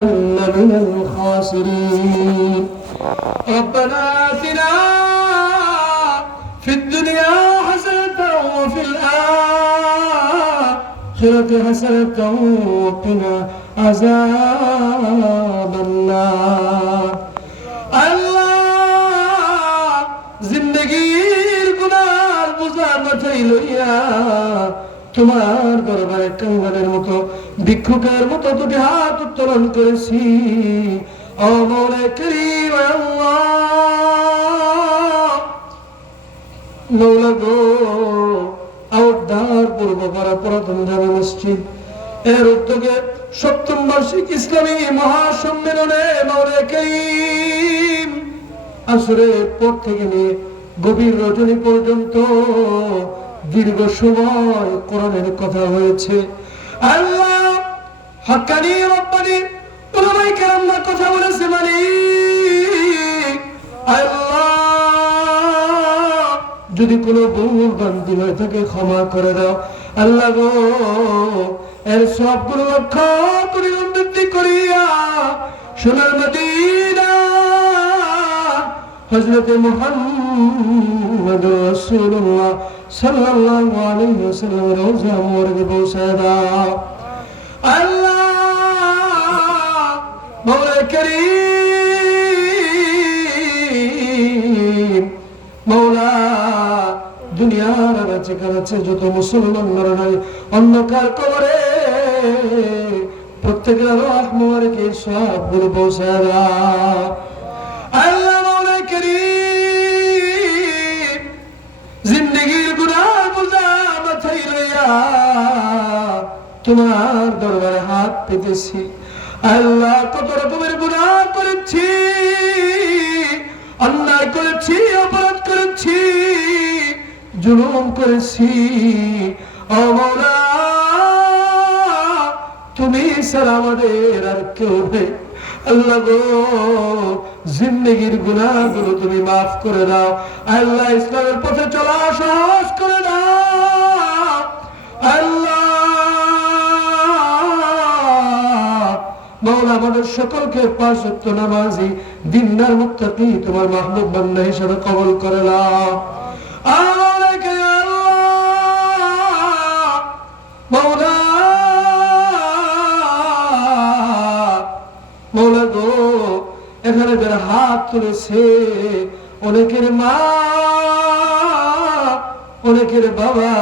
من الخاسرين. ربنا آتنا في الدنيا حسنة وفي الآخرة حسنة وقنا عذاب النار. আল্লাহ জিন্দেগীর গুনার বোঝা মাথায় লইয়া তোমার দরবারে কাঙ্গালের মতো ভিক্ষুকের মতো দুটি হাত উত্তোলন করেছি। ও মওলা করিম, আল্লাহ মওলা গো, আওয়ার পূর্বপাড়া পুরাতন জামে মসজিদ এর উদ্যোগে ৭ম বার্ষিক ইসলামী মহাসম্মেলনে মওলা করিম আসরের পর থেকে নিয়ে গভীর রজনী পর্যন্ত দীর্ঘ সময় কোরআনের কথা হয়েছে। আল্লাহ হাক্কানি রব্বানি উলামায়ে কেরামরা কথা বলেছে, মালিক আল্লাহ যদি কোনো ভুল ভ্রান্তি হয়ে থাকে ক্ষমা করে দাও। আল্লাহ গো, এর সবগুলো রক্ষা করি উন্নতি করিয়া সোনার মদিনা হযরত মুহাম্মদ রাসূলুল্লাহ সাল্লাল্লাহু আলাইহি ওয়াসাল্লাম রওজা মুবারকে পৌঁছায় দাও। আল্লাহ মওলা করিম, মওলা দুনিয়ার কাছে কাছে যত মুসলমান নর নারী অন্ধকার কবরে প্রত্যেকের রূহ মুবারকে সবগুলো পৌঁছায় দাও। আল্লাহ মওলা করিম, জিন্দেগীর গুনাহ বোঝা মাথায় লইয়া তোমার দরবারে হাত পেতেছি। আল্লাহ কত রকমের গুনাহ করেছি, অন্যায় করেছি, অপরাধ করেছি, জুলুম করেছি। ও মওলা, তুমি ছাড়া আমাদের আর কেউ নেই। আল্লাহ গো, জিন্দেগীর গুনাহগুলো তুমি মাফ করে দাও। আল্লাহ ইসলামের পথে চলা সহজ করে দাও। আল্লাহ মাওলা আমাদের সকলকে ৫ ওয়াক্ত নামাজি দিনদার মুত্তাকি তোমার মাহবুব বান্দা হিসেবে কবুল করে নাও। মাওলা মওলা গো, এখানে যারা হাত তুলেছে অনেকের মা, অনেকের বাবা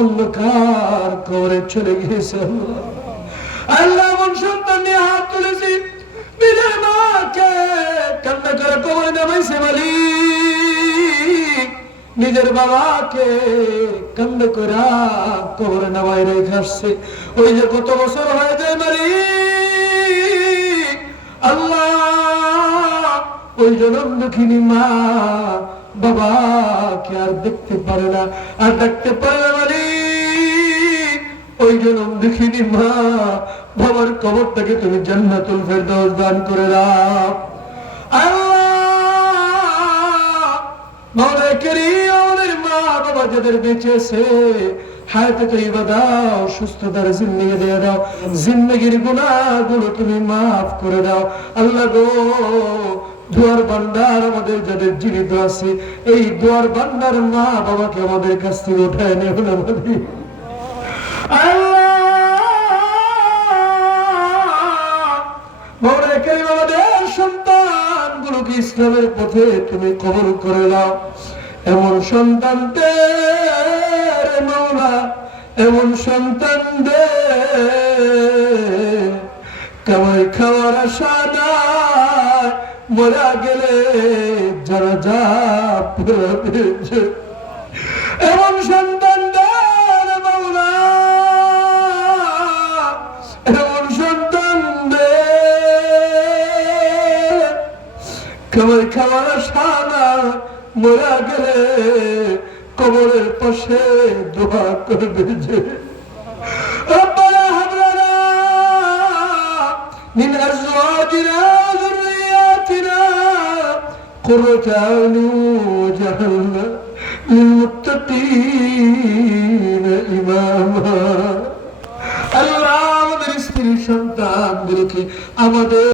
অন্ধকার কবরে চলে গিয়েছে। আল্লাহ এমন সন্তান নিয়ে হাত তুলেছি, নিজের মাকে কান্না করে কবরে নামাইছে মালিক, নিজের বাবাকে কান্না করে কবরে নামাই রেখে আসছে। ওই যে কত বছর হয়ে যায় মালিক, আল্লাহ ওই জনম দুঃখিনী মা বাবাকে আর দেখতে পারে না, আর দেখতে পারে না মালিক। ওই জনম দুঃখিনী মা বাবার কবরটাকে তুমি জান্নাতুল ফেরদাউস দান করে দাও। আল্লাহ মওলা করিম, আমাদের মা বাবা যাদের বেঁচে আছে হায়াতে তৈবা দাও, সুস্থতার জিন্দেগি দিয়ে দাও, জিন্দেগির গুনাহগুলো তুমি মাফ করে দাও। আল্লাহ গো, দুয়ার বান্দার আমাদের যাদের জীবিত আছে, এই দুয়ার বান্দার মা বাবাকে আমাদের কাছ থেকে উঠায় নেব না মালিক। মওলা করিম, আমাদের সন্তানগুলোকে ইসলামের পথে তুমি কবুল করে নাও। এমন সন্তান দে মওলা, এমন সন্তান দে কামাই খাওয়ার আশা নাই, মরা গেলে যারা যা এমন সন্তান দে মওলা, এমন সন্তান দে কামাই খাওয়ার আশা নাই, মরা গেলে কবরের পাশে দোয়া করবে যে রব্বানা হাব লানা মিন আজওয়াজিনা ওয়া যুররিয়াতিনা কুররাতা আ'ইউন ওয়াজ'আলনা লিল মুত্তাকিনা ইমামা। আল্লাহ আমাদের স্ত্রী সন্তান গুলোকে আমাদের